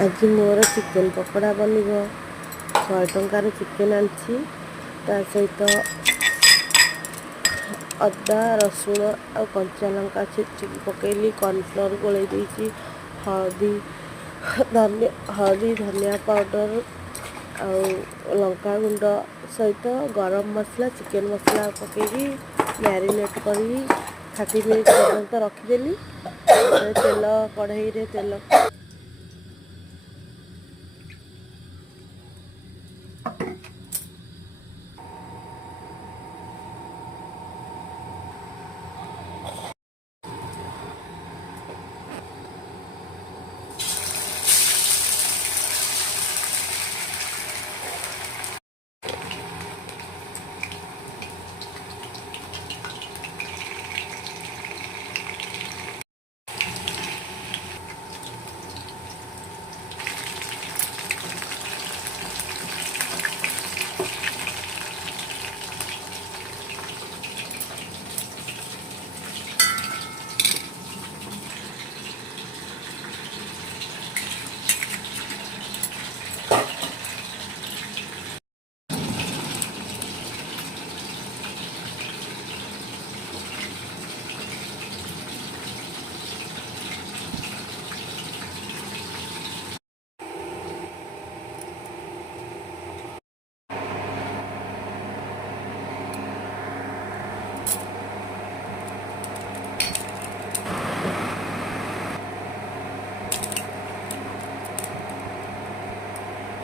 आज मोर चिकेन पकोड़ा बन 100 टंकार चिकेन आनी ता सहित अदा रसुण आ कंचा लंका छेचिक पकईली कॉर्नफ्लोर गोल हल्दी धनिया पाउडर आ लंका गुंड सहित गरम मसला चिकेन मसला पकईकी मैरिनेट करी 30 मिनट पर्यंत रखीदेली। तेल कढ़ई तेल